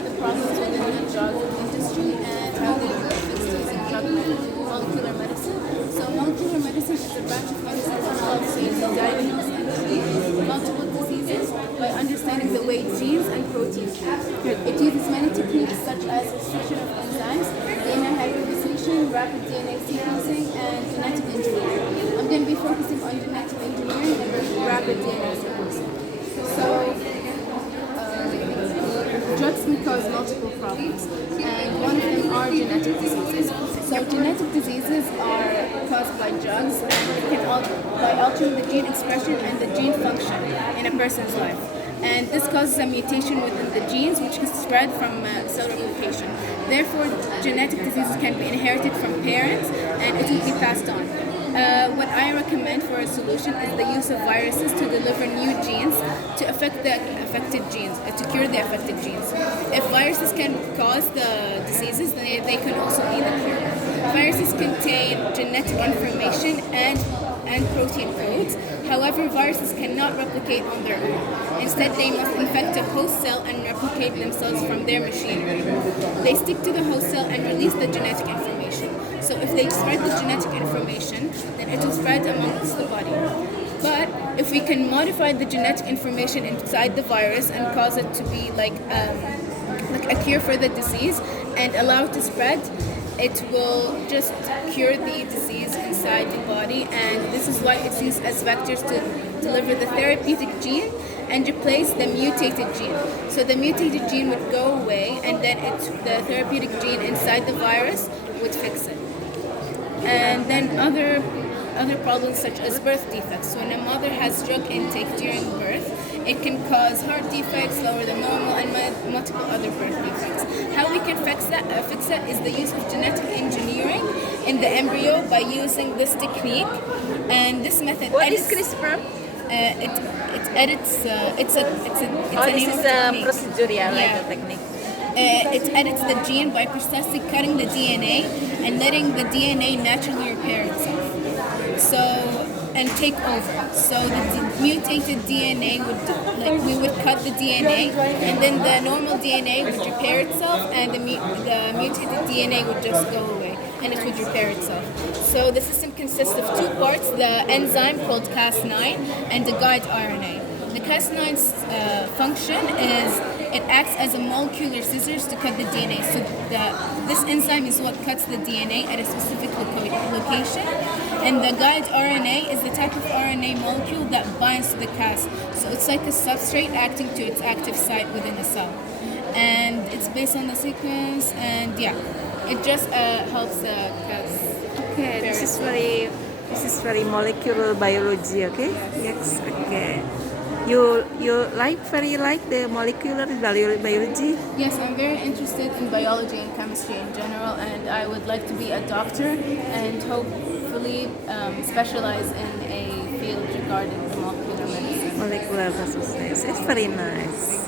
about the problems within the drug industry and how they are fixed using molecular medicine. So molecular medicine is a branch of medicine that helps you to diagnose and treat multiple diseases by understanding the way genes and proteins act. It uses many techniques such as restriction of enzymes, DNA hybridization, rapid DNA sequencing, and genetic engineering. I'm going to be focusing on genetic engineering and rapid DNA sequencing. So, drugs can cause multiple problems, and one of them are genetic diseases. So genetic diseases are caused by drugs by altering the gene expression and the gene function in a person's life. And this causes a mutation within the genes which can spread from cell replication. Therefore, genetic diseases can be inherited from parents and it will be passed on. What I recommend for a solution is the use of viruses to deliver new genes to affect the affected genes, to cure the affected genes. If viruses can cause the diseases, then they can also be the cure. Viruses contain genetic information and protein codes. However, viruses cannot replicate on their own. Instead, they must infect a host cell and replicate themselves from their machinery. They stick to the host cell and release the genetic information. So if they spread the genetic information, then it will spread amongst the body. But if we can modify the genetic information inside the virus and cause it to be like a cure for the disease and allow it to spread, it will just cure the disease inside the body, and this is why it's used as vectors to deliver the therapeutic gene and replace the mutated gene. So the mutated gene would go away, and then the therapeutic gene inside the virus would fix it. And then other problems such as birth defects. When a mother has drug intake during birth, it can cause heart defects, lower than normal, and multiple other birth defects. How we can fix that is the use of genetic engineering in the embryo by using this technique. And this method. What is CRISPR? It edits. It's a this is a procedural like a technique. It edits the gene by precisely cutting the DNA and letting the DNA naturally repair itself. And take over. So the mutated DNA we would cut the DNA, and then the normal DNA would repair itself, and the mutated DNA would just go away, and it would repair itself. So the system consists of two parts: the enzyme called Cas9 and the guide RNA. The Cas9's function is it acts as a molecular scissors to cut the DNA. So this enzyme is what cuts the DNA at a specific location. And the guide RNA is the type of RNA molecule that binds to the Cas. So it's like a substrate acting to its active site within a cell. And it's based on the sequence, and it just helps the Cas. Okay, this is very molecular biology, okay? Yes, okay. You very like the molecular biology? Yes, I'm very interested in biology and chemistry in general, and I would like to be a doctor and hopefully specialize in a field regarding molecular medicine. Molecular biology. It's very nice.